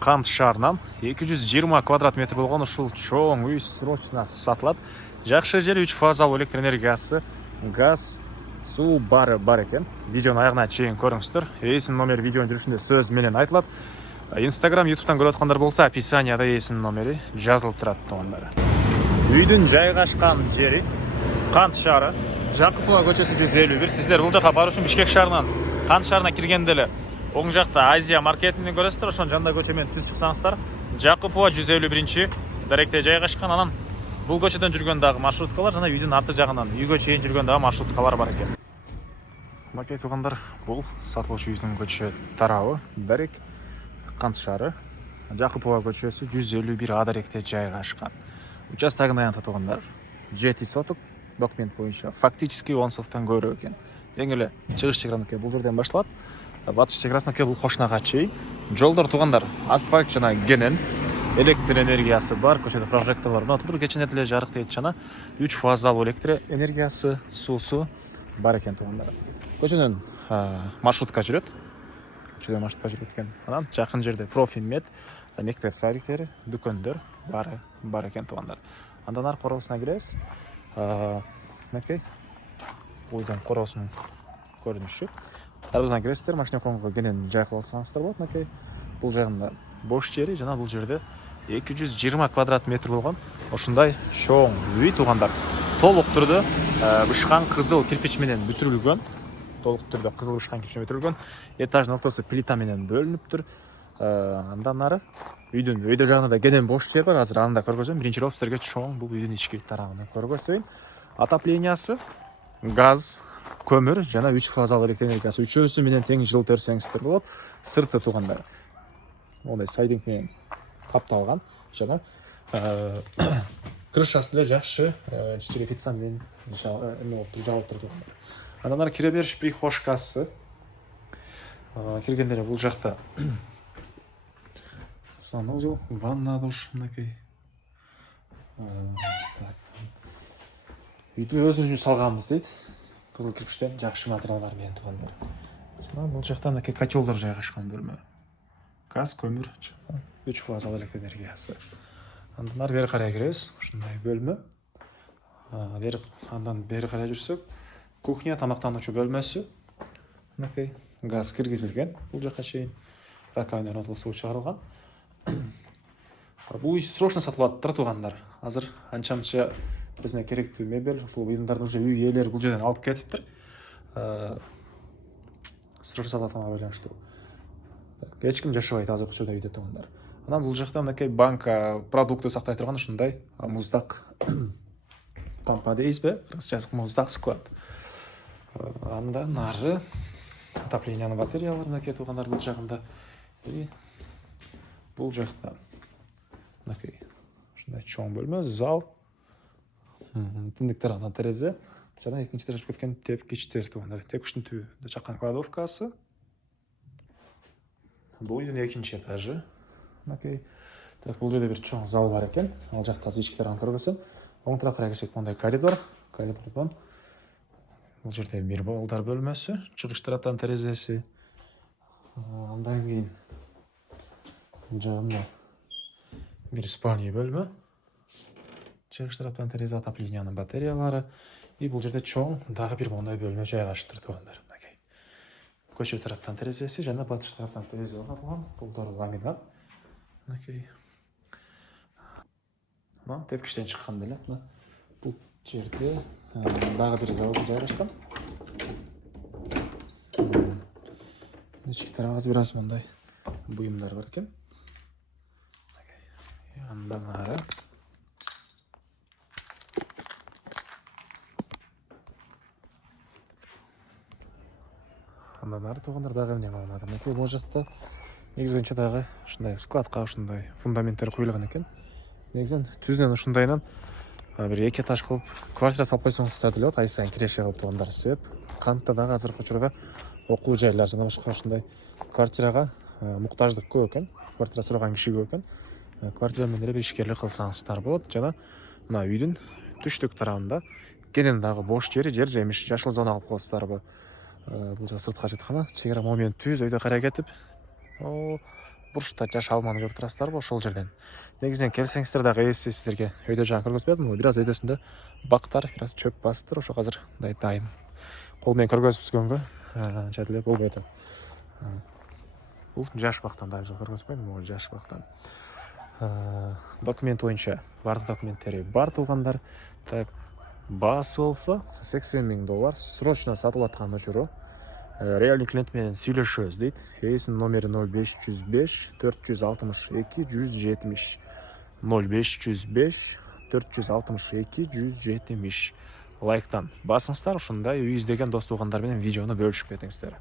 Кант шаарынан 220 квадрат метр болгон ушул чоң үй срочно сатылат. Жакшы жер 3 фазалуу электр энергиясы, газ, суу бар экен. Видеонун аягына чейин көрүңүздөр. Эсинин номери видеонун жүрүшүндө сөз менен айтылат. Instagram, YouTube'дан көрүп аткандар болсо, описанияда эсинин номери жазылып турат туугандар. Үйдүн жайгашкан жери Кант шаары, Жакупова көчөсү 151. Сиздер бул жака баруу үчүн Бишкек шаарынан Кант шаарына киргенде эле оң жакта Азия маркетini көрөсүздөр. Ошонун жанында көчө менен түз чыксаңыздар, Жакупова 151 даректе жайгашкан. Анан бул көчөдөн жүргөн дагы маршруткалар жана үйдүн арты жагынан үйгө чейин жүргөн дагы маршруткалар бар экен. Макет туугандар, бул сатылуучу үйдүн көчө тарабы дарек Кант шаары, Жакупова көчөсү 151 А даректе жайгашкан. Участогун аянтат туугандар. 7 соток документ боюнча фактически 10 соттан көрө экен. Эң эле чыгыш чекараныкы бул жерден башталат. Батыш чекарасыныкы бул кошунага чейин. Жолдор туугандар асфальт жана кенен, электр энергиясы бар, көчөдө прожекторлор орнотулду. Кечинде деле жарыктайт жана 3 фазалуу электр энергиясы, суусу бар экен туугандар. Көчөдөн маршрутка жүрөт. Көчөдөн маршрутка жүрөт экен. Анан жакын жерде профимед, мектеп садиктери, дүкөндөр бар экен туугандар. Андан ар коросуна киребиз. Мынакей бойдон коросунун көрүнүшү. Тарабыздан киресиздер, машина коңго кенен жай кылып алсаңыздар болот. Мынакей бул жагында бош жери жана бул жерде 220 квадрат метр болгон ошундай чоң үй туугандар. Толук түрдө бышкан кызыл кирпич менен бүтүрүлгөн. Толук түрдө кызыл бышкан кирпич менен бүтүрүлгөн. Этаждын ортосу плита менен бөлүнүптүр. Андан ары өйдө жагында да кенен бош жер бар. Азыр аны да көргөзөм. Биринчи жолу силерге чоң бул үйдүн ички тарабын көргөзөйүн. Отоплениясы, газ, көмүр жана 3 фазалуу электр энергиясы үчөөсү менен тең жылытып берсеңиздер болот. Сырты туугандар мондай сайдинг менен капталган жана крышасы деле жакшы черепица менен жабылып тур туугандар. Андан ары кире бериш прихожкасы. Киргенде эле бул жакта санузел, ванна, душ, мынакей. Үйдү өзүбүз үчүн салганбыз дейт. Кызыл кирпичтен жакшы материалдар менен туугандар. Жана бул жакта мынакей котелдор жайгашкан бөлмө. Газ, көмүр, 3 фазалуу электр энергиясы. Андан ары бери карай киребиз. Ушундай бөлмө. Андан бери карай жүрсөк, кухня, тамактануучу бөлмөсү. Мынакей газ киргизилген. Бул жака чейин раковина орнотулуп суу чыгарылган. Бул үй срочно сатылып атыптыр туугандар. Азыр анча-мынча бизге керектүү мебель, ушул буюмдарды уже үй ээлери бул жерден алып кетиптир. Срочно сатылганга байланыштуу. Эч ким жашабайт азыр учурда үйдө туугандар. Анан бул жакта мынакей банка, продукты сактай турган ушундай муздак помпа дейбизби? Кыргызчасы муздак склад. Андан ары отоплениянын батареялары мынакей туугандар бул жагында. Бул жакта мынакей ушундай чоң бөлмө, зал, тындык тарабынан терезе жана экинчи этажга кеткен тепкичтер туугандар. Тепкичтин түбүндө чакан кладовкасы. Бул үйдүн экинчи этажы. Мынакей. Бул жерде бир чоң зал бар экен. Ал жакта ички тарабын көргөзөм. Оң тарапка келсек мондай коридор. Коридордон бул жерде бир балдар бөлмөсү, чыгыш тараптан терезеси. Андан кийин бул жагында бир спальня бөлмө. Чыгыш тараптан терезе, отоплениянын батареялары. И бул жерде чоң дагы бир мондай бөлмө жайгаштыр туугандар. Мынакей. Көчө тараптан терезеси жана батыш тараптан терезе орнотулган. Булдар ламинат. Мынакей. Мына тепкичтен чыкканда эле бул жерде дагы бир зал жайгашкан. Ички тарабы бир аз мондай буюмдар бар экен. Андан ары туугандар дагы эмне маалымат. Мынакей бул жакта негизинче дагы ушундай складка ушундай фундаменттер куюлган экен. Негизинен түздөн ушундайынан бир 2 этаж кылып квартира салып койсоңуздар деле болот. Ай сайын киреше кылып туугандар. Себеп Кантта дагы азыркы учурда окуу жайлар жана башка ушундай квартирага муктаждык көп экен. Квартира сураган киши көп экен. Квартира менен эле бир ишкерлик кылсаңыздар болот. Жана мына үйдүн түштүк тарабында кенен дагы бош жер жемиш жашыл зона кылып коесуздарбы? Бул жака сыртка жатканы чегара момент түз өйдө карай кетип, бұрышта жаш алманы көріп тұрасыздар ғой, ошол жерден. Негізінен келсеңіздер дагы сіздерге өйдө жагы көргөзбөдүм, бираз өйдөсүндө бактар, бираз чөп басып тур, ошо азыр дайын. Кол менен көргөзгөнгө чет эле болбойт. Бул жаш бактан дайын көргөзбөйм, бул жаш бактан. Документ боюнча бардык документтери бар туугандар. Так, баасы болсо $80,000 срочно сатылып аткан учуру. Реальный клиент менен сүйлөшөбүз дейт. Эсинин номери 0505 462 170. 0505 462 170. Лайктан басыңыздар, ушундай үйүздөгөн дос туугандар менен видеону бөлүшүп кетиңиздер.